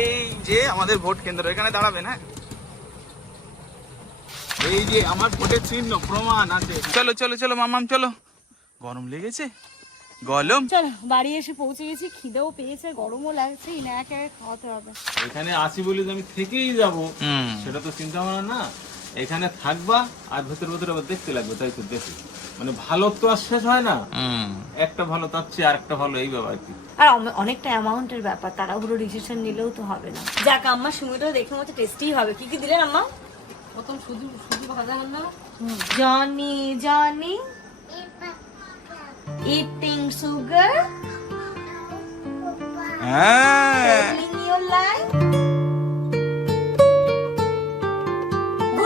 এই যে আমাদের ভোট কেন্দ্র এখানে দাঁড়াবেন হ্যাঁ? এই যে আমার ভোটের চিহ্ন প্রমাণ আছে। চলো চলো চলো মামাম চলো। গরম লেগেছে? গলম চল বাড়ি এসে পৌঁছে গেছি খিদেও পেয়েছে গরমও লাগছে ইনায়াকে খাওয়াতে হবে। এখানে আসি বলে আমি থেকেই যাব। সেটা তো চিন্তা ভাবনা না। এখানে থাকবা আর ভেতর ভেতরে আবার দেখতে লাগবে তাই তো দেখি। মানে ভালো তো আর শেষ হয় না? হুম। একটা ভালো তার চেয়ে আর একটা ভালো এই ব্যাপার কি। আর অনেকটা অ্যামাউন্টের ব্যাপার তাড়াহুড়ো ডিসিশন নিলেও তো হবে না। যাক আম্মা সুমিটাও দেখে মতো টেস্টি হবে। কি কি দিলেন আম্মা? প্রথম শুধু শুধু ভাজা হলো। Johnny Johnny. ইটিং সুগার হ্যাঁ। Telling your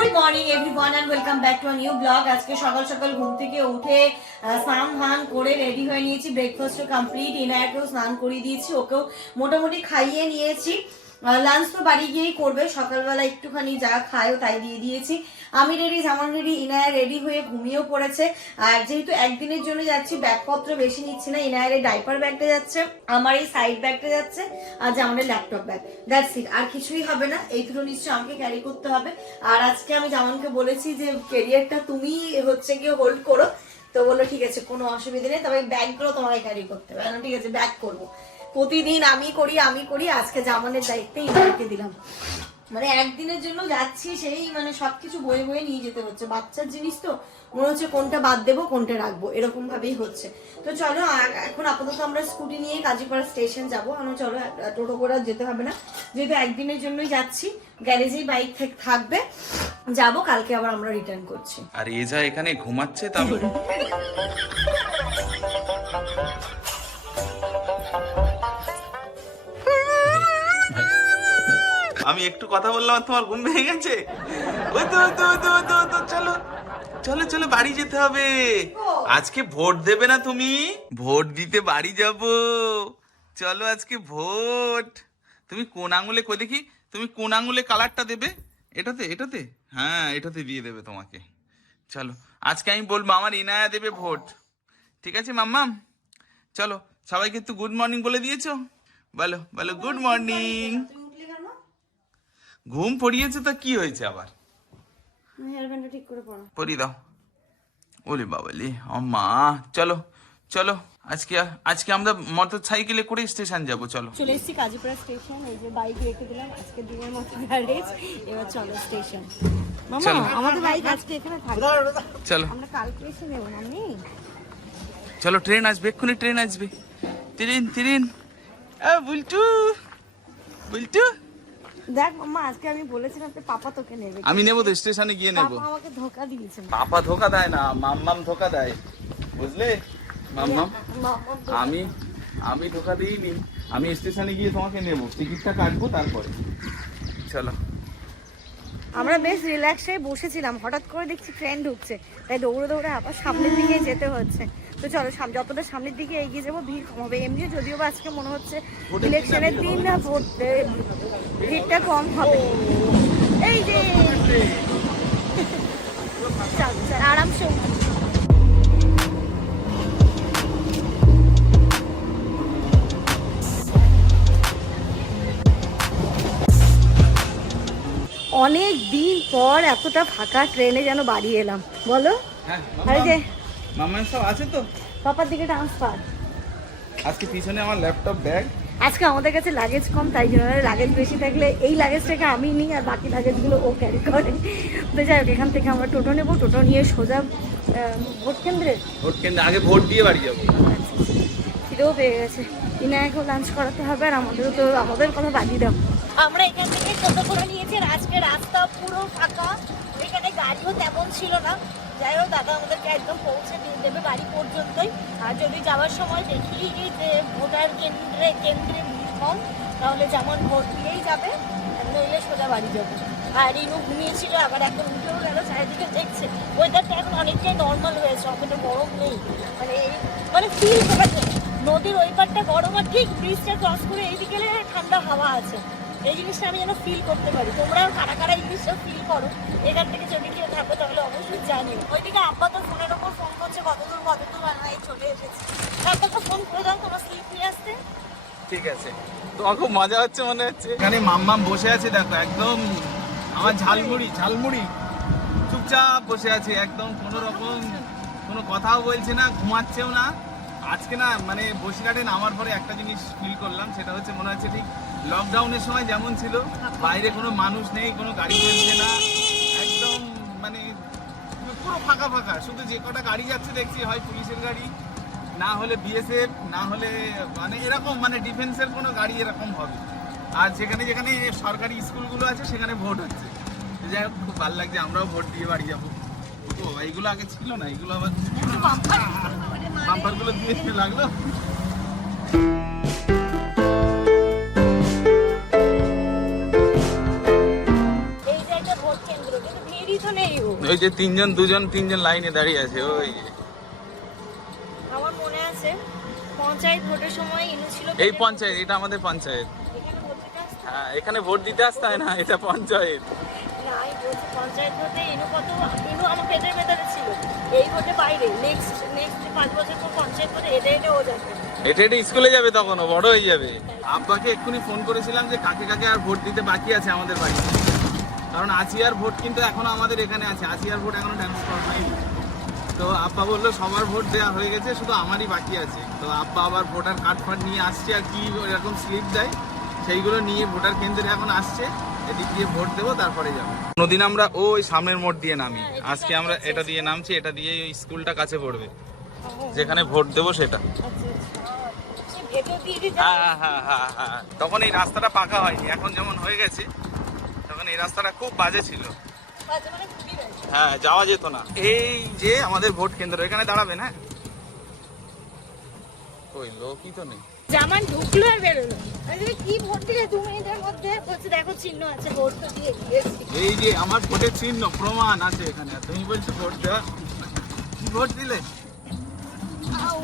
good morning everyone and welcome back to new blog আজকে সকাল সকাল ঘুম থেকে উঠে স্নান ধান করে রেডি হয়ে নিয়েছি। ব্রেকফাস্টও কমপ্লিট ইনায়াকেও স্নান করিয়ে দিয়েছি, ওকেও মোটামুটি খাইয়ে নিয়েছি। লাঞ্চ তো বাড়ি গিয়েই করবে। সকালবেলা একটুখানি যা খায়ও তাই দিয়ে দিয়েছি। আমি ready Zaman ready Inaya ready হয়ে ঘুমিয়েও পড়েছে। আর যেহেতু একদিনের জন্য যাচ্ছি, ব্যাগপত্র বেশি নিচ্ছি না, ইনায়ের এই ডাইপার ব্যাগটা যাচ্ছে, আমার এই সাইড ব্যাগটা যাচ্ছে, আর জামানের ল্যাপটপ ব্যাগ দ্যাটস ইট আর কিছুই হবে না, এই দুটো নিশ্চয়ই আমাকে ক্যারি করতে হবে। আর আজকে আমি জামানকে বলেছি যে কেরিয়ারটা তুমি হচ্ছে গিয়ে হোল্ড করো। তো বলল, ঠিক আছে, কোনো অসুবিধা নেই, তবে ব্যাগগুলো তোমাকে ক্যারি করতে হবে। ঠিক আছে ব্যাগ করব। প্রতিদিন আমি করি আমি করি আজকে জামানের দায়িত্বে ইনারকে দিলাম। মানে একদিনের জন্য যাচ্ছি সেই মানে সবকিছু বয়ে বয়ে নিয়ে যেতে হচ্ছে। বাচ্চার জিনিস তো মনে হচ্ছে কোনটা বাদ দেবো কোনটা রাখব এরকম ভাবেই হচ্ছে। তো চলো এখন আপাতত আমরা স্কুটি নিয়ে কাজীপাড়া স্টেশন যাব। আমরা চলো টোটো করে যেতে হবে না। যেহেতু একদিনের জন্যই যাচ্ছি গ্যারেজেই বাইক থাকবে। যাব কালকে আবার আমরা রিটার্ন করছি। আর এ যা এখানে ঘুমাচ্ছে তাহলে? আমি একটু কথা বললাম তোমার ঘুম ভেঙে গেছে? ওই তো তো তো তো, তো, চলো চলো চলো বাড়ি যেতে হবে। আজকে ভোট দেবে না তুমি? ভোট দিতে বাড়ি যাব। চলো আজকে ভোট। তুমি কোন আঙুলে কই দেখি তুমি কোন আঙুলে কালারটা দেবে? এটাতে এটাতে? হ্যাঁ এটাতে দিয়ে দেবে তোমাকে। চলো আজকে আমি বলব আমার ইনায়া দেবে ভোট। ঠিক আছে মাম্মাম? চলো সবাইকে একটু গুড মর্নিং বলে দিয়েছ? বলো বলো গুড মর্নিং ঘুম পড়িয়েছে তো কি হয়েছে আবার? হেয়ার ব্যান্ডটা ঠিক করে পড়ো। পরিয়ে দাও। ওলে বাবালি মা। চলো চলো আজকে আজকে আমরা মোটর সাইকেলে করে স্টেশন যাব চলো। চলে এসেছি কাজীপাড়া স্টেশন এই যে বাইক রেখে দিলাম আজকে দিনের মতো গ্যারেজ এবার চলো স্টেশন মামা চলো। আমাদের বাইক আজকে এখানে থাকবে। চলো। আমরা কালকে এসে নেব চলো ট্রেন আসবে এক্ষুনি ট্রেন আসবে। ট্রেন ট্রেন আ, বুলটু বুলটু। দেখ মাম্মা আজকে আমি বলেছিলাম যে পাপা তোকে নেবে। আমি নেব তো স্টেশনে গিয়ে নেব। পাপা আমাকে ধোকা দিয়েছে। পাপা ধোকা দেয় না মাম্মাম ধোকা দেয়। বুঝলে? মাম্মাম? আমি আমি ধোকা দিইনি। আমি স্টেশনে গিয়ে তোমাকে নেব। টিকিটটা কাটবো তারপরে। চলো। আমরা বেশ রিল্যাক্সে বসেছিলাম। হঠাৎ করে দেখছি ট্রেন ঢুকছে। তাই দৌড়ে দৌড়ে আবার সামনের দিকে যেতে হচ্ছে। তো চলো যতটা সামনের দিকে এগিয়ে যাব ভিড় কম হবে। এমনি যদিও বা আজকে মনে হচ্ছে ইলেকশনের দিন না ভোট ভিড়টা কম হবে। এই যে। আরামসে অনেক দিন পর এতটা ফাঁকা ট্রেনে যেন বাড়ি এলাম। বলো? হ্যাঁ আরে যে মাম্মাম সব আছে তো? পাপার দিকে ট্রান্সফার আজকে পিছনে আমার ল্যাপটপ ব্যাগ আজকে আমাদের কাছে লাগেজ কম তাই জন্য লাগেজ বেশি থাকলে এই লাগেজটাকে আমি নিই আর বাকি লাগেজগুলো ও ক্যারি করে। তো যাই হোক এখান থেকে আমরা টোটো নেব টোটো নিয়ে সোজা ভোট কেন্দ্রে। ভোট কেন্দ্রে আগে ভোট দিয়ে বাড়ি যাব। খিদেও পেয়ে গেছে। ইনায়াকেও লাঞ্চ করাতে হবে আর আমাদেরও তো আমাদের কথা বাদি দাও। আমরা এখান থেকে টোটো করে নিয়েছি আজকে রাস্তা পুরো ফাঁকা। এখানে গাড়িও তেমন ছিল না। যাই হোক, দাদা আমাদেরকে একদম পৌঁছে দিয়ে দেবে বাড়ি পর্যন্তই। আর যদি যাওয়ার সময় দেখি যে ভোটার কেন্দ্রে কেন্দ্রে ভিড় কম তাহলে যেমন ভোট দিয়েই যাবে নইলে সোজা বাড়ি যাবে। আর ইনু ঘুমিয়েছিল, আবার এখন উঠেও গেল, চারিদিকে দেখছে। ওয়েদারটা এখন অনেকটাই নর্মাল হয়েছে, অতটা গরম নেই। মানে মানে ফিল করা নদীর ওই পারটা গরম আর ঠিক ব্রিজটা ক্রস করে এইদিকে ঠান্ডা হাওয়া আছে। এই জিনিসটা আমি যেন ফিল করতে পারি। তোমরা কারা কারা এই জিনিসটা ফিল করো এখান থেকে যদি কেউ থাকো তাহলে অবশ্যই জানিও। ওইদিকে আব্বা তো ফোনের ওপর ফোন করছে কতদূর কতদূর আর এই চলে এসেছে। তারপর তো ফোন করে দাও তোমার স্লিপ নিয়ে আসতে। ঠিক আছে। তোমার খুব মজা হচ্ছে মনে হচ্ছে। এখানে মাম্মাম বসে আছে দেখো একদম আমার ঝালমুড়ি ঝালমুড়ি। চুপচাপ বসে আছে একদম কোনো রকম কোনো কথাও বলছে না ঘুমাচ্ছেও না। আজকে না মানে বসিরহাটে নামার পরে একটা জিনিস ফিল করলাম সেটা হচ্ছে মনে হচ্ছে ঠিক লকডাউনের সময় যেমন ছিল বাইরে কোনো মানুষ নেই কোনো গাড়ি চলছে না একদম মানে পুরো ফাঁকা ফাঁকা। শুধু যে কটা গাড়ি যাচ্ছে দেখছি হয় পুলিশের গাড়ি না হলে বিএসএফ না হলে মানে এরকম মানে ডিফেন্সের কোনো গাড়ি এরকম হবে। আর যেখানে যেখানে সরকারি স্কুলগুলো আছে সেখানে ভোট হচ্ছে। যাই হোক খুব ভালো লাগছে আমরাও ভোট দিয়ে বাড়ি যাব। ও এইগুলো আগে ছিল না এগুলো আবার বাম্পারগুলো দিয়ে লাগল? ওই যে তিনজন দুজন তিনজন লাইনে দাঁড়িয়ে আছে ওই যে। আমার মনে আছে পঞ্চায়েত ভোটের সময় এই পঞ্চায়েত এটা আমাদের পঞ্চায়েত। হ্যাঁ? এখানে ভোট দিতে আসতে হয় না এটা পঞ্চায়েত। না, আমি বলছি পঞ্চায়েত ভোটে ইনু কত ইনু আমার পেটের ভেতরে ছিল। এই ভোটে বাইরে নেক্সট নেক্সট পাঁচ বছর পর পঞ্চায়েত ভোটে হেঁটে হেঁটে ও যাবে। এটা এটা স্কুলে যাবে তখন বড় হয়ে যাবে। আব্বাকে এক্ষুনি ফোন করেছিলাম যে কাকে কাকে আর ভোট দিতে বাকি আছে আমাদের বাড়িতে। কারণ আসিয়ার ভোট কিন্তু এখনও আমাদের এখানে আছে। আসিয়ার ভোট এখনও ট্রান্সফার হয়নি। তো আব্বা বলল সবার ভোট দেওয়া হয়ে গেছে শুধু আমারই বাকি আছে। তো আব্বা আবার ভোটার কার্ড ফার্ড নিয়ে আসছে আর কি এরকম স্লিপ দেয় সেইগুলো নিয়ে ভোটার কেন্দ্রে এখন আসছে। এদিক দিয়ে ভোট দেবো তারপরে যাব। কোনোদিন আমরা ওই সামনের মোড় দিয়ে নামি। আজকে আমরা এটা দিয়ে নামছি এটা দিয়ে ওই স্কুলটা কাছে পড়বে। যেখানে ভোট দেবো সেটা। দিয়ে দিতে হ্যাঁ হ্যাঁ হ্যাঁ হ্যাঁ। তখন এই রাস্তাটা পাকা হয়নি এখন যেমন হয়ে গেছে এই রাস্তাটা খুব বাজে ছিল। মানে। হ্যাঁ যাওয়া যেত না। এই যে আমাদের ভোট কেন্দ্র এখানে দাঁড়াবে না? লোকই তো নেই। জামান ঢুকলো আর বেরোলো। কি ভোট দিলে? দু মিনিটের মধ্যে বলছে দেখো চিহ্ন আছে ভোট তো দিয়ে এই যে আমার ভোটের চিহ্ন প্রমাণ আছে এখানে। তুমি বলছো ভোট দেওয়া? কি ভোট দিলে?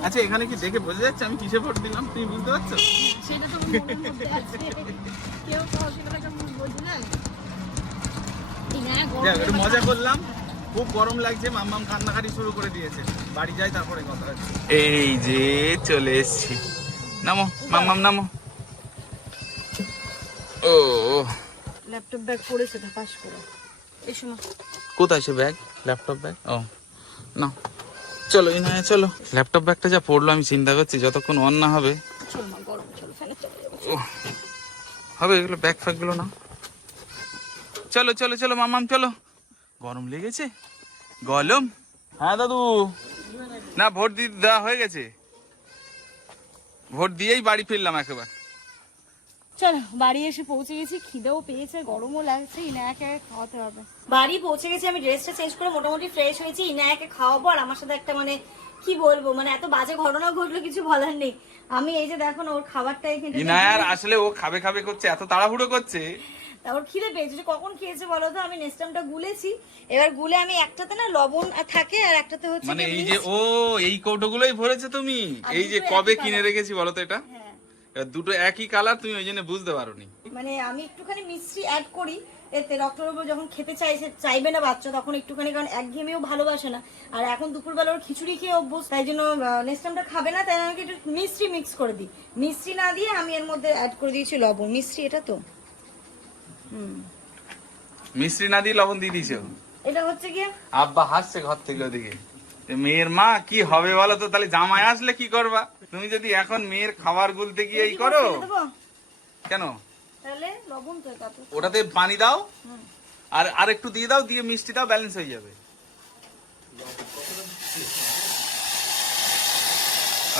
আচ্ছা এখানে কি দেখে বোঝা যাচ্ছে আমি কিসে ভোট দিলাম? তুমি বুঝতে পারছ? সেটা তো কেউ দেখ, একটু মজা করলাম। খুব গরম লাগছে মাম্মাম কান্নাকাটি শুরু করে দিয়েছে। বাড়ি যাই তারপরে কথা এই যে চলে এসছি। নামো মাম্মাম নামো। ও ল্যাপটপ ব্যাগ পড়েছে তো পাস করে। এই সময় কোথায় সে ব্যাগ? Laptop bag? ও। না চলো এই নয় চলো। ল্যাপটপ ব্যাগটা যা পড়ল আমি চিন্তা করছি যতক্ষণ অন না হবে। চল মা গরম চল ফ্যানে চলে যাব ও হবে এগুলো ব্যাগ ফ্যাগগুলো না চলো চলো চলো মামাম চলো। গরম লেগেছে? গলম? হ্যাঁ দাদু। না ভোট দিতে দেওয়া হয়ে গেছে। ভোট দিয়েই বাড়ি ফিরলাম একেবারে। চলো বাড়ি এসে পৌঁছে গেছি। খিদেও পেয়েছে গরমও লাগছে ইনায়াকে খাওয়াতে হবে। বাড়ি পৌঁছে গেছি আমি ড্রেসটা চেঞ্জ করে মোটামুটি ফ্রেশ হয়েছি ইনায়াকে খাওয়াবো আর আমার সাথে একটা মানে কি বলব মানে এত বাজে ঘটনা ঘটলো কিছু বলার নেই। আমি এই যে দেখো না ওর খাবারটা এখানে ইনায়ার আসলে ও খাবে খাবে করছে এত তাড়াহুড়ো করছে। তারপর খিদে পেয়েছে। যে কখন খেয়েছে বলো তো? আমি নেস্টামটা গুলেছি। এবার গুলে আমি একটাতে না লবণ থাকে আর একটাতে হচ্ছে মানে এই যে ও এই কৌটোগুলোই ভরেছে তুমি? এই যে কবে কিনে রেখেছি বলো তো এটা? হ্যাঁ। দুটো একই কালার তুমি ওই জন্য বুঝতে পারোনি। মানে আমি একটুখানি মিষ্টি অ্যাড করি। এতে ডক্টর বাবু যখন খেতে চাইছে চাইবে না বাচ্চা তখন একটুখানি কারণ একঘেয়েমেও ভালোবাসে না। আর এখন দুপুরবেলা ওর খিচুড়ি খেয়ে অভ্যস্ত তাই জন্য নেক্সট খাবে না তাই আমাকে একটু মিষ্টি মিক্স করে দিই। মিষ্টি না দিয়ে আমি এর মধ্যে অ্যাড করে দিয়েছি লবণ। মিষ্টি এটা তো? মিষ্টি না দিয়ে লবণ দিয়ে দিয়েছ? এটা হচ্ছে গিয়ে আব্বা হাসছে ঘর থেকে ওদিকে। মেয়ের মা কি হবে বলো তো? তাহলে জামাই আসলে কি করবা? তুমি যদি এখন মেয়ের খাবার গুলতে গিয়ে এই করো। কেন? তাহলে লবণ তো এটা তো। ওটাতে পানি দাও। আর আর একটু দিয়ে দাও দিয়ে মিষ্টি দাও ব্যালেন্স হয়ে যাবে।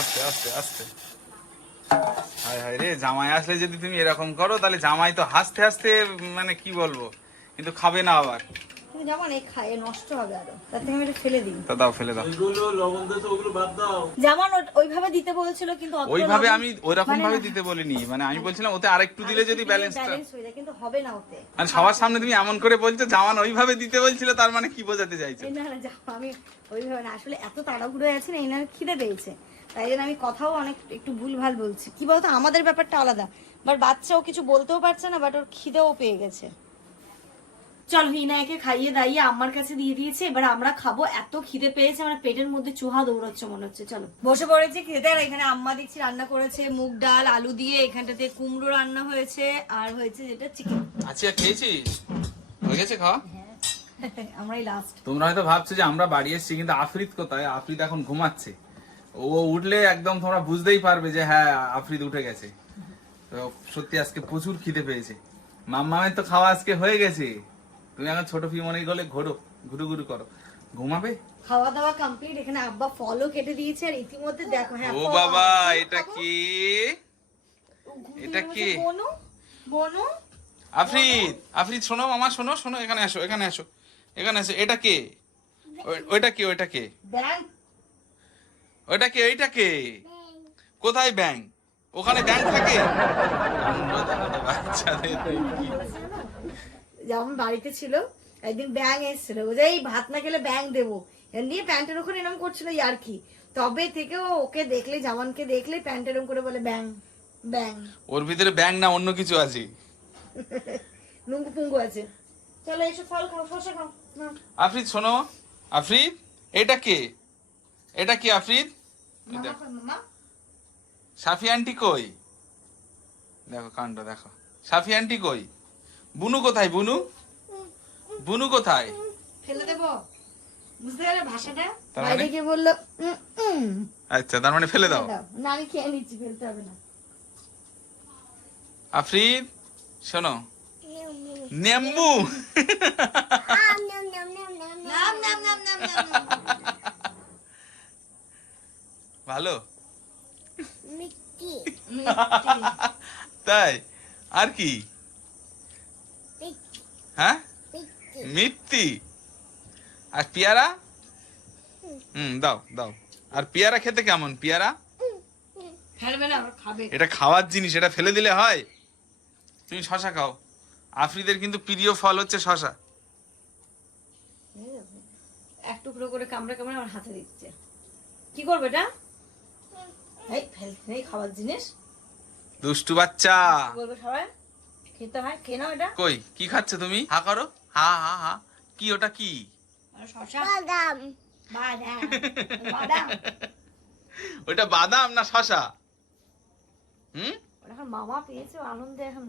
আস্তে আস্তে আস্তে। হায় হায় রে জামাই আসলে যদি তুমি এরকম করো তাহলে জামাই তো হাসতে হাসতে মানে কি বলব কিন্তু খাবে না আবার। কিন্তু যেমন এই খায় নষ্ট হবে আরও। তার থেকে আমি এটা ফেলে দিই। তা দাও ফেলে দাও। যেমন ও- ওইভাবে দিতে বলেছিল কিন্তু ওইভাবে আমি ওইরকম মানে ভাবে দিতে বলিনি। মানে আমি বলছিলাম ওতে আরেকটু দিলে যদি ব্যালেন্সটা ব্যালেন্স হয়ে যায় কিন্তু হবে না ওতে। মানে সবার সামনে তুমি এমন করে বলছো জামান ওইভাবে দিতে বলছিল তার মানে কি বোঝাতে চাইছো? না না যাও আমি ওইভাবে না। আসলে এত তাড়াহুড়ো আছে না এনার খিদে পেয়েছে। তাই জন্য আমি কথাও অনেক একটু ভুলভাল বলছি। কি বলতো? আমাদের ব্যাপারটা আলাদা। বাট বাচ্চাও কিছু বলতেও পারছে না বাট ওর খিদেও পেয়ে গেছে। চলো হিনায়কে খাইয়ে দাইয়ে আমার কাছে দিয়ে দিয়েছে এবার আমরা খাব। এত খিদে পেয়েছে আমার পেটের মধ্যে চুহা দৌড়াচ্ছে মনে হচ্ছে। চলো। বসে পড়েছি খেতে আর এখানে আম্মা দেখছি রান্না করেছে মুগ ডাল আলু দিয়ে এখানটাতে কুমড়ো রান্না হয়েছে আর হয়েছে যেটা চিকেন আচ্ছা খেয়েছিস? হয়ে গেছে খাওয়া? আমরাই লাস্ট তোমরা হয়তো ভাবছ যে আমরা বাড়ি এসেছি কিন্তু আফ্রিদ কোথায়? আফ্রিদ এখন ঘুমাচ্ছে। ও উঠলে একদম তোমরা বুঝতেই পারবে যে হ্যাঁ আফ্রিদ উঠে গেছে। তো সত্যি আজকে প্রচুর খিদে পেয়েছে। মাম্মামের তো খাওয়া আজকে হয়ে গেছে। তুমি এখন ছোট ফিমনির গলে ঘোরো ঘুরু ঘুরু করো। ঘুমাবে? খাওয়া দাওয়া কমপ্লিট এখানে আব্বা ফলও কেটে দিয়েছে আর ইতিমধ্যে দেখো হ্যাঁ ও বাবা এটা কি? এটা কি? বনু বনু। আফ্রিদ আফ্রিদ শোনো মামা শোনো শোনো এখানে আসো এখানে আসো এখানে আসো। এটা কে? ওই- ওইটা কে ওইটা কে? ব্যাং ওইটা কে? এইটা কে? কোথায় ব্যাংক? ওখানে ব্যাংক থাকে? বাচ্চাদের যেমন বাড়িতে ছিল একদিন ব্যাং এসেছিল। যে এই ভাত না খেলে ব্যাং দেবো। নিয়ে প্যান্টের ওখানে এরকম করছিল আর কি তবে থেকে ও ওকে দেখলে জামানকে দেখলে প্যান্ট এরকম করে বলে ব্যাং ব্যাং ওর ভিতরে ব্যাংক না অন্য কিছু আছে? নুঙ্গু পুঙ্গু আছে। চলো এসো ফল খাও শসা খাও। আফরিদ শোনো। আফরিদ এটা কে? এটা কি আফরিদ? সাফি আন্টি কই? দেখো কাণ্ড দেখো। সাফি আন্টি কই? বুনু কোথায় বুনু? বুনু কোথায়? ফেলে দেবো। বুঝতে পারলে ভাষাটা তার বাইরে মানে? গিয়ে বলল আচ্ছা তার মানে ফেলে দাও। না আমি খেয়ে নিচ্ছি ফেলতে হবে না। আফরিদ শোনো। নেম্বু। নাম নাম নাম নাম নাম নাম। ভালো? তাই? আর কি? হ্যাঁ? মিত্তি আর পেয়ারা? হুম দাও দাও। আর পেয়ারা খেতে কেমন? পেয়ারা? এটা খাওয়ার জিনিস এটা ফেলে দিলে হয়। তুমি শশা খাও। আফ্রিদের কিন্তু প্রিয় ফল হচ্ছে শশা। এক টুকরো করে কামড়ে কামড়ে আমার হাতে দিচ্ছে। কি করবে এটা? এই ফেলতে নেই খাবার জিনিস। দুষ্টু বাচ্চা। কি সবাই? খেতে হয় খেয়ে নাও এটা। কই কি খাচ্ছ তুমি? হা করো। হা হা হা। কি ওটা কি? বাদাম। বাদাম। বাদাম। ওটা বাদাম না শশা হুম? ওটা এখন মামা পেয়েছে আনন্দে এখন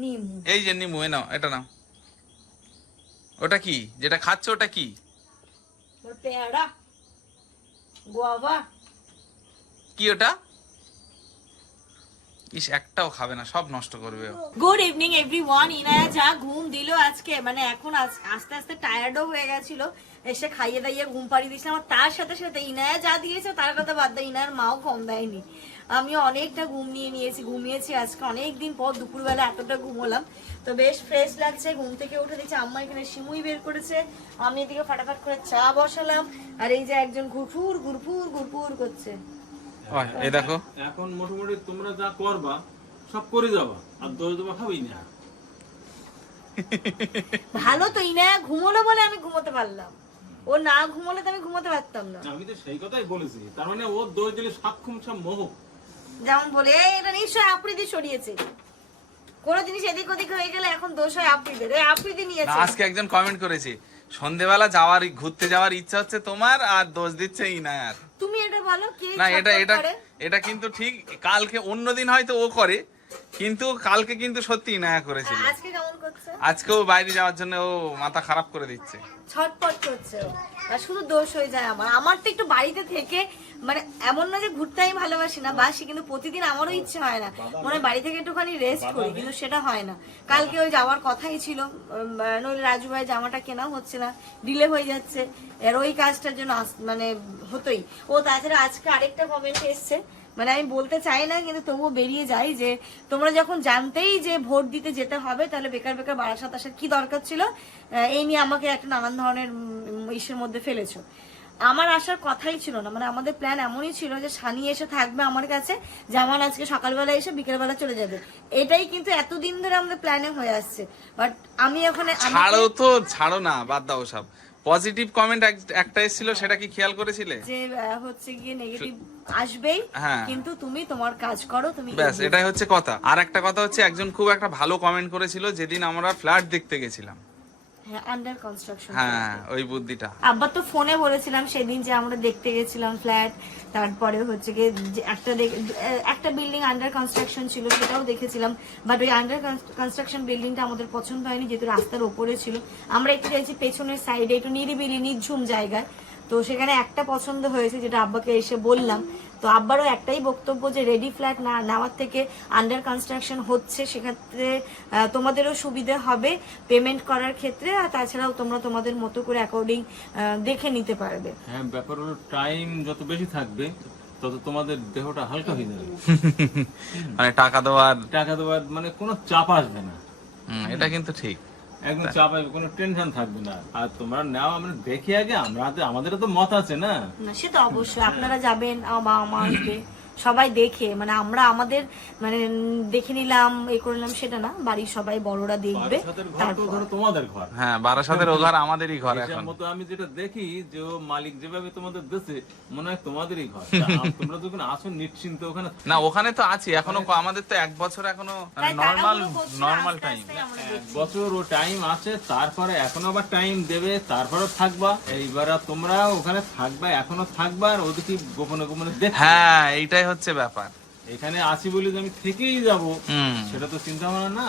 নিমু এই যে নিমু এ নাও এটা নাও। ওটা কি? যেটা খাচ্ছ ওটা কি? পেয়ারা। গোয়াবা কি ওটা? ইস, একটাও খাবে না, সব নষ্ট করবে গুড ইভিনিং এভরিওয়ান ইনায়া যা ঘুম দিল আজকে মানে এখন আস- আস্তে আস্তে টায়ার্ডও হয়ে গেছিল। এসে খাইয়ে দাইয়ে ঘুম পাড়িয়ে দিয়েছিলাম। আর তার সাথে সাথে ইনায়া যা দিয়েছে, তার কথা বাদ দেয় ইনায়ার মাও কম দেয়নি। আমি অনেকটা ঘুম নিয়ে নিয়েছি, ঘুমিয়েছি আজকে। অনেক দিন পর দুপুরবেলা এতটা ঘুমোলাম তো বেশ ফ্রেশ লাগছে, ঘুম থেকে উঠে দেখছি আম্মা এখানে সিমুই বের করেছে। আমি এদিকে ফাটাফাট করে চা বসালাম। আর এই যে একজন ঘুরফুর ঘুরফুর ঘুরফুর করছে। এই দেখো। এখন মোটামুটি তোমরা যা করবা সব করে যাবা আর দশ দেবা খাবেই না। ভালো তো ইনায়া ঘুমোলো বলে আমি ঘুমোতে পারলাম। ও না ঘুমোলে তো আমি ঘুমোতে পারতাম না। আমি তো সেই কথাই বলেছি তার মানে ও দই দিলে সাক্ষম সব মোহ। যেমন বলে এটা নিশ্চয়ই আফ্রিদি সরিয়েছে। কোনো জিনিস এদিক ওদিক হয়ে গেলে এখন দোষ হয় আফ্রিদের। এই আফ্রিদি নিয়েছে। আজকে একজন কমেন্ট করেছে সন্ধেবেলা যাওয়ার ঘুরতে যাওয়ার ইচ্ছা হচ্ছে তোমার আর দোষ দিচ্ছে ইনায়ার তুমি এটা ভালো কে না এটা এটা এটা কিন্তু ঠিক কালকে অন্যদিন হয়তো ও করে কিন্তু কালকে কিন্তু সত্যি ইনায়া করেছিল। আজকে কেমন করছে? আজকেও বাইরে যাওয়ার জন্য ও মাথা খারাপ করে দিচ্ছে। ছটপট করছে। আর শুধু দোষ হয়ে যায় আমার। আমার তো একটু বাড়িতে থেকে মানে এমন না যে ঘুরতে আমি ভালোবাসি না বাসি কিন্তু প্রতিদিন আমারও ইচ্ছে হয় না। মনে হয় বাড়ি থেকে একটুখানি রেস্ট করি কিন্তু সেটা হয় না। কালকে ওই যাওয়ার কথাই ছিল। নইলে রাজু ভাই জামাটা কেনা হচ্ছে না ডিলে হয়ে যাচ্ছে। আর ওই কাজটার জন্য মানে হতোই। ও তাছাড়া আজকে আরেকটা কমেন্ট এসছে। মানে আমি বলতে চাই না, কিন্তু তবুও বেরিয়ে যাই যে তোমরা যখন জানতেই যে ভোট দিতে যেতে হবে, তাহলে বেকার বেকার বারাসাত আসার কি দরকার ছিল? এই নিয়ে আমাকে একটা নানান ধরনের ইসের মধ্যে ফেলেছো। আমার আসার কথাই ছিল না মানে আমাদের প্ল্যান এমনই ছিল যে সানি এসে থাকবে আমার কাছে, জামান আজকে সকালবেলা এসে বিকেলবেলা চলে যাবে। এটাই কিন্তু এতদিন ধরে আমাদের প্ল্যানে হয়ে আসছে। বাট আমি আমাকে- ছাড়ো তো, ছাড়ো না, বাদ দাও সব। পজিটিভ কমেন্ট একটা এসেছিল সেটা কি খেয়াল করেছিলে? যে হচ্ছে গিয়ে নেগেটিভ আসবেই হ্যাঁ। কিন্তু তুমি তোমার কাজ করো তুমি ব্যাস এটাই হচ্ছে কথা। আর একটা কথা হচ্ছে একজন খুব একটা ভালো কমেন্ট করেছিল যেদিন আমরা ফ্ল্যাট দেখতে গেছিলাম। আন্ডার কনস্ট্রাকশন হ্যাঁ ওই বুদ্ধিটা। আব্বা তো ফোনে বলেছিলাম সেদিন যে আমরা দেখতে গেছিলাম ফ্ল্যাট তারপরে হচ্ছে একটা একটা বিল্ডিং আন্ডার কনস্ট্রাকশন ছিল সেটাও দেখেছিলাম। বাট ওই আন্ডার কনস্ট্রাকশন বিল্ডিংটা আমাদের পছন্দ হয়নি যেহেতু রাস্তার ওপরে ছিল। আমরা একটু চাইছি পেছনের সাইডে একটু নিরিবিলি নিঝুম জায়গায়। তো সেখানে একটা পছন্দ হয়েছে যেটা আব্বাকে এসে বললাম। তো আব্বারও একটাই বক্তব্য যে রেডি ফ্ল্যাট না নেওয়ার থেকে আন্ডার কনস্ট্রাকশন হচ্ছে সেক্ষেত্রে তোমাদেরও সুবিধে হবে পেমেন্ট করার ক্ষেত্রে আর তাছাড়াও তোমরা তোমাদের মতো করে অ্যাকর্ডিং দেখে নিতে পারবে। হ্যাঁ ব্যাপার হলো টাইম যত বেশি থাকবে তত তোমাদের দেহটা হালকা হয়ে যাবে। মানে টাকা দেওয়ার টাকা দেওয়ার মানে কোনো চাপ আসবে না। এটা কিন্তু ঠিক। একদম চাপ আসবে কোনো টেনশন থাকবে না। আর তোমরা নাও আমরা দেখি আগে। আমরা আমাদেরও তো মত আছে না? না সে তো অবশ্যই। আপনারা যাবেন আমার আমা মা আসবে। সবাই দেখে মানে আমরা আমাদের মানে দেখে নিলাম এ করলাম সেটা না। বাড়ির সবাই বড়রা দেখবে তারপর। তোমাদের ঘর। হ্যাঁ বারাসাতের ও ঘর আমাদেরই ঘর এখন। মতো আমি যেটা দেখি যে মালিক যেভাবে তোমাদের দেশে মনে হয় তোমাদেরই ঘর। তোমরা যখন আসো নিশ্চিন্ত ওখানে না ওখানে তো আছি এখনও আমাদের তো এক বছর এখনও নর্মাল নর্মাল টাইম এক বছর ও টাইম আছে তারপরে এখনও আবার টাইম দেবে তারপরেও থাকবা। এইবার তোমরা ওখানে থাকবা এখনও থাকবা আর ওদিকে গোপনে গোপনে হ্যাঁ এইটাই হচ্ছে ব্যাপার। এখানে আসি বলে আমি থেকেই যাব সেটা তো চিন্তা ভাবনা না।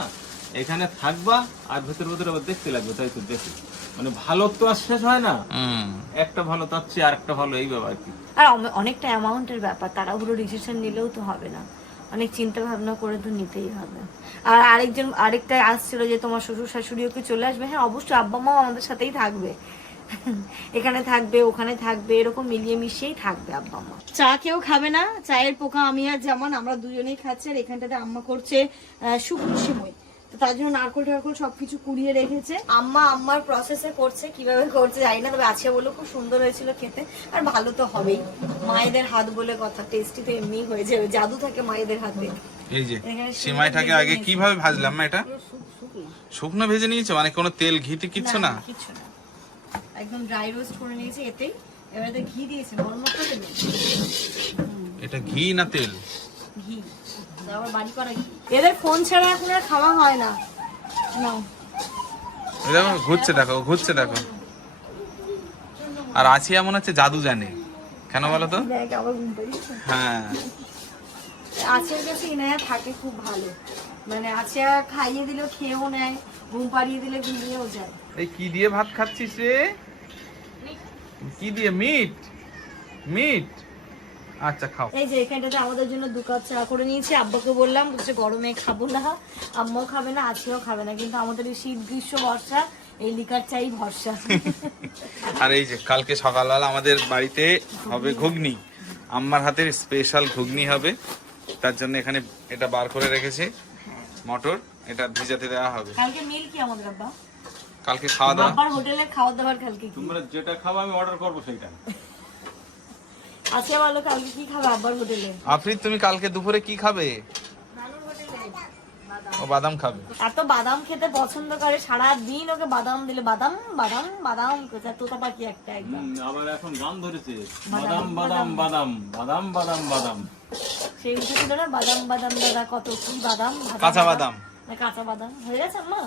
এখানে থাকবা আর ভেতর ভেতরে আবার দেখতে লাগবে তাই তো দেখি। মানে ভালো তো আর শেষ হয় না। একটা ভালো তার চেয়ে আর একটা ভালো এই ব্যাপার কি। আর অনেকটা অ্যামাউন্টের ব্যাপার তাড়াহুড়ো ডিসিশন নিলেও তো হবে না। অনেক চিন্তা ভাবনা করে তো নিতেই হবে। আর আরেকজন আরেকটা আসছিল যে তোমার শ্বশুর শাশুড়িও কি চলে আসবে? হ্যাঁ অবশ্যই আব্বা মাও আমাদের সাথেই থাকবে। এখানে থাকবে ওখানে থাকবে এরকম মিলিয়ে মিশিয়েই থাকবে আব্বা মা। চা কেউ খাবে না চায়ের পোকা আমি আর যেমন আমরা দুজনেই খাচ্ছি আর এখানটাতে আম্মা করছে শুকনো তো তার জন্য নারকল টারকল সবকিছু কুড়িয়ে রেখেছে। আম্মা আম্মার প্রসেসে করছে কীভাবে করছে জানি না তবে আছে বলে খুব সুন্দর হয়েছিল খেতে আর ভালো তো হবেই। মায়েদের হাত বলে কথা টেস্টি তো এমনি হয়ে যাবে জাদু থাকে মায়েদের হাতে। এই যে সিমাইটাকে আগে কীভাবে ভাজলাম না এটা? শুকনো। ভেজে নিয়েছো? মানে কোনো তেল ঘিতে কিচ্ছু না কিছু না। একদম ড্রাই রোস্ট করে নিয়েছি এতেই এবারে ঘি দিয়েছি গরম মশলা দেবে এটা ঘি না তেল? ঘি। আবার বাড়ি করা ঘি। এদের ফোন ছাড়া এখন আর খাওয়া হয় না। না। দেখো ঘুরছে দেখো ঘুরছে দেখো। আর আসিয়া মনে হচ্ছে জাদু জানে। কেন বলো তো? হ্যাঁ। আছের কাছে ইনায়া থাকে খুব ভালো। মানে আছে খাইয়ে দিলেও খেয়েও নেয় ঘুম পাড়িয়ে দিলে ঘুমিয়েও যায়। এই কি দিয়ে ভাত খাচ্ছিস রে? কি দিয়ে মিট মিট আচ্ছা খাও। এই যে এখানটাতে আমাদের জন্য দু কাপ চা করে নিয়েছি। আব্বাকে বললাম বলছে গরমে খাব না। আম্মাও খাবে না আজকেও খাবে না। কিন্তু আমাদের এই শীত গ্রীষ্ম বর্ষা এই লিকার চাই ভরসা। আর এই যে কালকে সকালবেলা আমাদের বাড়িতে হবে ঘুগনি। আম্মার হাতের স্পেশাল ঘুগনি হবে। তার জন্য এখানে এটা বার করে রেখেছে। মটর এটা ভিজাতে দেওয়া হবে। কালকে মিল কি আমাদের আব্বা? কালকে খাওয়া দাওয়া। আব্বার হোটেলে খাওয়া দাওয়ার কালকে কি? তোমরা যেটা খাব আমি অর্ডার করব সেটা আছে বলো কালকে কি খাবে আব্বার হোটেলে? আফরিদ তুমি কালকে দুপুরে কি খাবে? ও বাদাম খাবে। এত বাদাম খেতে পছন্দ করে সারা দিন ওকে বাদাম দিলে বাদাম বাদাম বাদাম কোথায় তোতা পাখি একটা একদম। আবার এখন গান ধরেছে। বাদাম বাদাম বাদাম বাদাম বাদাম। বাদাম সেই উঠেছিল না বাদাম বাদাম দাদা কত কি বাদাম কাঁচা বাদাম। কাঁচা বাদাম। হয়ে গেছে আম্মা?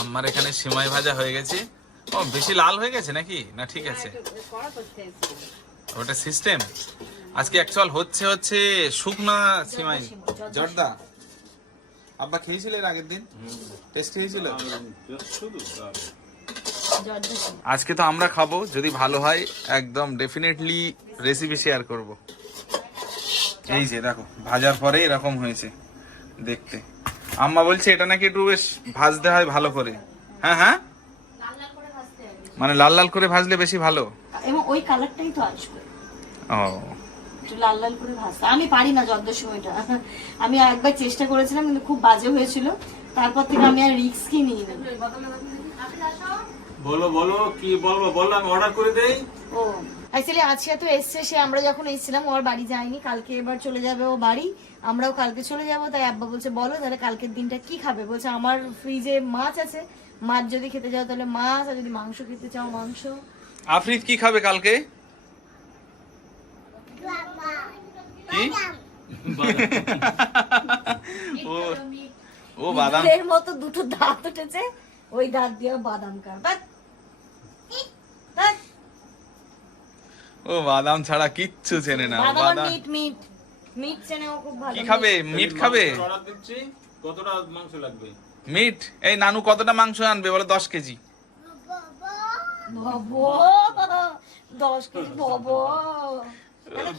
আমার এখানে সিমাই ভাজা হয়ে গেছে। ও বেশি লাল হয়ে গেছে নাকি? না ঠিক আছে। ওটা সিস্টেম আজকে অ্যাকচুয়াল হচ্ছে হচ্ছে শুকনা সিমাই। জর্দা আব্বা খেয়েছিল এর আগের দিন? টেস্ট হয়েছিল শুধু জর্দা ছিল। আজকে তো আমরা খাব যদি ভালো হয় একদম ডেফিনেটলি রেসিপি শেয়ার করব। এই যে দেখো ভাজার পরে এরকম হয়েছে দেখতে। আম্মা বলছে এটা নাকি একটু বেশ ভাজতে হয় ভালো করে। হ্যাঁ হ্যাঁ? মানে লাল লাল করে ভাজলে বেশি ভালো? এবং ওই কালারটাই তো আসবে। ও। একটু লাল লাল করে ভাজতে। আমি পারি না জর্দার সময়টা। আমি একবার চেষ্টা করেছিলাম কিন্তু খুব বাজে হয়েছিল। তারপর থেকে আমি আর রিস্কই নিই না। বলো বলো কি বলব? বলো আমি অর্ডার করে দেই। ও। অ্যাকচুয়ালি আজকে তো এসছে সে আমরা যখন এসেছিলাম ওর বাড়ি যায়নি কালকে এবার চলে যাবে ও বাড়ি আমরাও কালকে চলে যাব তাই আব্বা বলছে বলো তাহলে কালকের দিনটা কি খাবে? বলছে আমার ফ্রিজে মাছ আছে মাছ যদি খেতে চাও তাহলে মাছ আর যদি মাংস খেতে চাও মাংস। আফরিদ কি খাবে কালকে? কি? ও ও বাদাম। এর মতো দুটো দাঁত উঠেছে ওই দাঁত দিয়ে বাদাম কার বাট বাট ও বাদাম ছাড়া কিচ্ছু চেনে না বাদাম মিট মিট। মিট চেনে ও খুব ভালো। কি খাবে? মিট। খাবে? অর্ডার দিচ্ছি কতটা মাংস লাগবে? মিট? এই নানু কতটা মাংস আনবে বলে দশ কেজি। বাবো দশ কেজি বাবো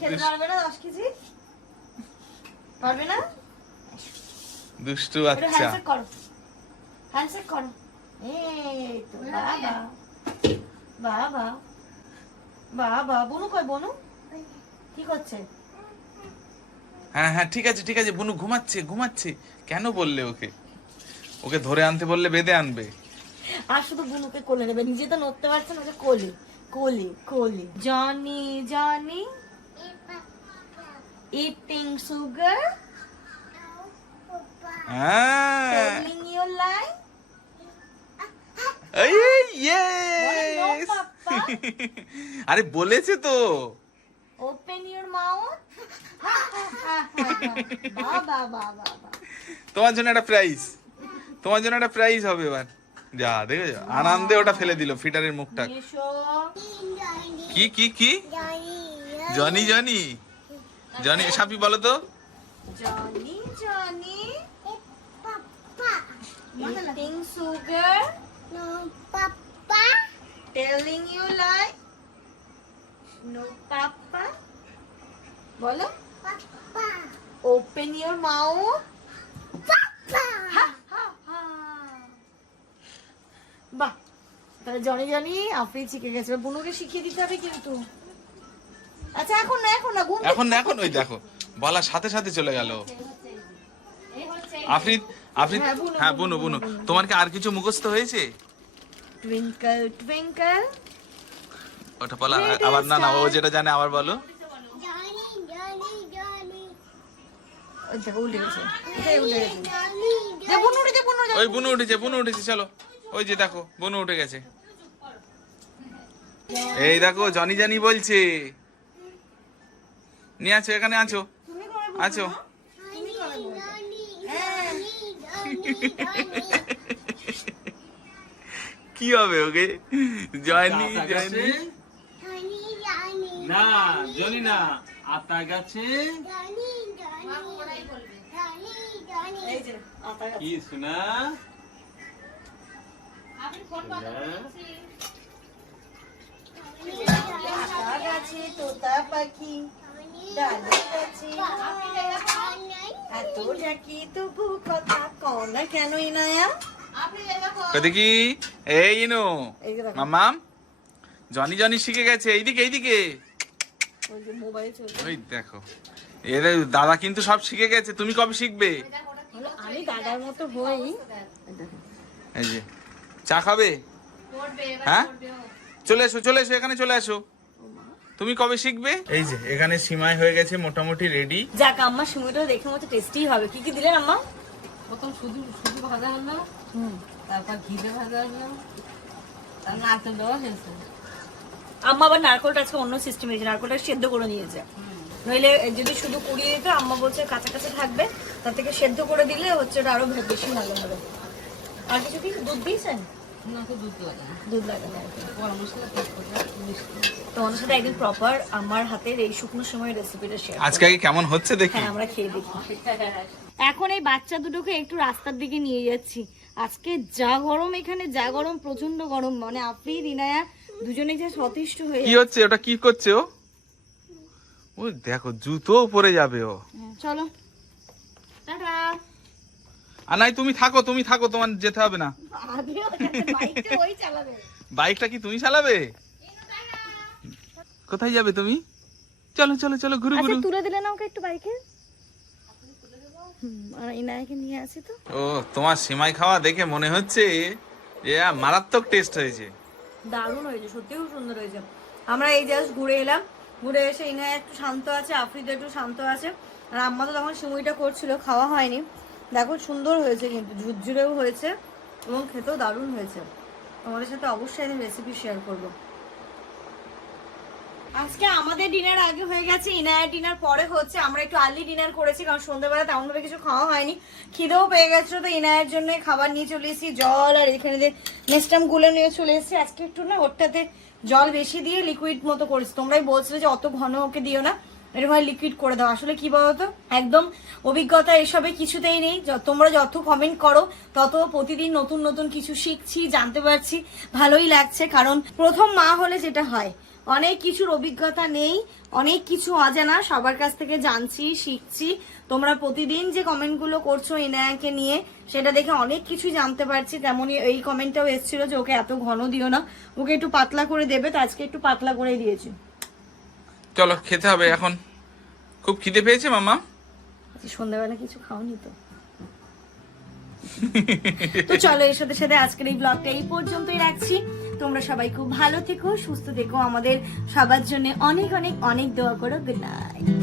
খেতে পারবে না দশ কেজি? পারবে না? দুষ্টু আচ্ছা। হ্যান্ডশেক করো। হ্যান্ডশেক করো। এই তো বাবা। বাবা। বাবা বনু কই বনু? কি করছে? হ্যাঁ হ্যাঁ ঠিক আছে ঠিক আছে বুনু ঘুমাচ্ছে ঘুমাচ্ছে। কেন বললে ওকে? ওকে ধরে আনতে বললে বেঁধে আনবে। আর শুধু বুনুকে কোলে নেবে নিজে তো নড়তে পারছে না ওকে কোলে কোলে কোলে। Johnny Johnny? ইটিং সুগার হ্যাঁ। টেলিং ইউর লাইফ আরে বলেছে তো। ওপেন ইউর মাউথ বাবা বাবা বাবা। তোমার জন্য একটা প্রাইজ তোমার জন্য একটা প্রাইজ হবে এবার। যা দেখেছ? আনন্দে ওটা ফেলে দিল ফিটারের মুখটা। কি কি কি? Johnny Johnny. জনি সাপি বলো তো। Johnny Johnny. Eating sugar telling you lie no papa বলো ওপেন ইউর মাউথ বাহ তাহলে জনি জনি আপনি শিখে গেছে বুনুকে শিখিয়ে দিতে হবে কিন্তু। আচ্ছা এখন না এখন না এখন না এখন ওই দেখো বলার সাথে সাথে চলে গেল। আফরিদ আফরিদ হ্যাঁ, বুনু, হ্যাঁ বুনু। তোমার কি আর কিছু মুখস্থ হয়েছে? টুইঙ্কল টুইঙ্কল ওটা বলা আবার না না ও যেটা জানে আবার বলো। ওই বুনু উঠেছে বুনু উঠেছে চলো। ওই যে দেখো বুনু উঠে গেছে। এই দেখো জনি জানি বলছে। নিয়ে আছো এখানে আছো। আছো। কি হবে ওকে? জয়নি জয়নি? না জনি না। আতা গাছে? এই যে আতা গাছ। কি শোনা আতা গাছে তোতা পাখি। ডালে গাছে এত ডাকি তবু কথা কন না কেন ইনায়া কই দেখি। এই ইনু এই মামাম জনি জনি শিখে গেছে এইদিকে এইদিকে। ওই যে ওই দেখো এর দাদা কিন্তু সব শিখে গেছে তুমি কবে শিখবে? আমি দাদার মতো হই। এই যে চা খাবে? হ্যাঁ? চলে এসো চলে এসো এখানে চলে এসো। তুমি কবে শিখবে? এই যে এখানে সিমাই হয়ে গেছে মোটামুটি রেডি যাক আম্মা সিমুইটাও দেখে মতো টেস্টি হবে। কি কি দিলেন আম্মা? প্রথম শুধু শুধু ভাজা হলো হুম। তারপর ঘিতে ভাজা হলো তার নারকেল দেওয়া হয়েছে। আম্মা আবার নারকলটা আজকে অন্য সিস্টেমে হয়েছে নারকলটা সেদ্ধ করে নিয়েছে। নইলে যদি শুধু কুড়িয়ে দিত আম্মা বলছে কাঁচা কাঁচা থাকবে তার থেকে সেদ্ধ করে দিলে হচ্ছে ওটা আরও বেশি ভালো হবে। আর কিছু কি? দুধ দিয়েছেন? দুধ লাগে না। তোমাদের সাথে একদিন প্রপার আমার হাতের এই শুকনো সময় রেসিপিটা শেয়ার আজকে কেমন হচ্ছে দেখি। হ্যাঁ আমরা খেয়ে দেখি। এখন এই বাচ্চা দুটোকে একটু রাস্তার দিকে নিয়ে যাচ্ছি। আজকে যা গরম এখানে যা গরম প্রচণ্ড গরম। মানে আপনি রিনায়া দুজনে যা সতিষ্ঠ হয়ে কি হচ্ছে? ওটা কি করছে ও? ওই দেখো জুতো পরে যাবে ও। হ্যাঁ, চলো। টাটা। আর নাই তুমি থাকো তুমি থাকো তোমার যেতে হবে না। বাইকটা ওই চালাবে। বাইকটা কি তুমি চালাবে? কোথায় যাবে তুমি? চলো চলো চলো ঘুরু আচ্ছা ঘুরু। তুলে দিলে না ওকে একটু বাইকে? হুম, আর ইনায়াকে নিয়ে আসি তো। ও তোমার সিমাই খাওয়া দেখে মনে হচ্ছে যে মারাত্মক টেস্ট হয়েছে। দারুণ হয়েছে সত্যিই খুব সুন্দর হয়েছে। আমরা এই জাস্ট ঘুরে এলাম ঘুরে এসে ইনায়া একটু শান্ত আছে আফ্রিদা একটু শান্ত আছে। আর আম্মা তো তখন সিমুইটা করছিল খাওয়া হয়নি। দেখো, সুন্দর হয়েছে কিন্তু, ঝুরঝুরেও হয়েছে এবং খেতেও দারুণ হয়েছে। তোমাদের সাথে অবশ্যই আমি রেসিপি শেয়ার করব। আজকে আমাদের ডিনার আগে হয়ে গেছে ইনায়ের ডিনার পরে হচ্ছে, আমরা একটু আর্লি ডিনার করেছি, কারণ সন্ধ্যাবেলা তেমন ভাবে কিছু খাওয়া হয়নি। খিদেও পেয়ে গেছিল তো ইনায়ের জন্য খাবার নিয়ে চলে এসেছি, জল আর এখানে যে নেস্টামগুলো নিয়ে চলে এসেছি। আজকে একটু না, ওরটাতে জল বেশি দিয়ে লিকুইড মতো করেছি। তোমরাই বলছিলে যে অত ঘন ওকে দিও না। এরকম লিকুইড করে দাও। আসলে কি বলতো? একদম অভিজ্ঞতা এসবে কিছুতেই নেই। তোমরা যত কমেন্ট করো, তত প্রতিদিন নতুন নতুন কিছু শিখছি, জানতে পারছি। ভালোই লাগছে, কারণ প্রথম মা হলে যেটা হয়, অনেক কিছুর অভিজ্ঞতা নেই, অনেক কিছু অজানা। সবার কাছ থেকে জানছি, শিখছি। তোমরা প্রতিদিন যে কমেন্টগুলো করছ এনায়াকে নিয়ে, সেটা দেখে অনেক কিছু জানতে পারছি। তেমনই এই কমেন্টটাও এসেছিল যে ওকে এত ঘন দিও না। ওকে একটু পাতলা করে দেবে, তো আজকে একটু পাতলা করে দিয়েছি। চলো, খেতে হবে এখন। খুব খিদে পেয়েছে, মামা? সন্ধ্যাবেলা কিছু খাওনি তো। তো চলো, এর সাথে সাথে আজকের এই ব্লগটা এই পর্যন্তই রাখছি। তোমরা সবাই খুব ভালো থেকো, সুস্থ থেকো। আমাদের সবার জন্য অনেক অনেক অনেক দোয়া করো। Good night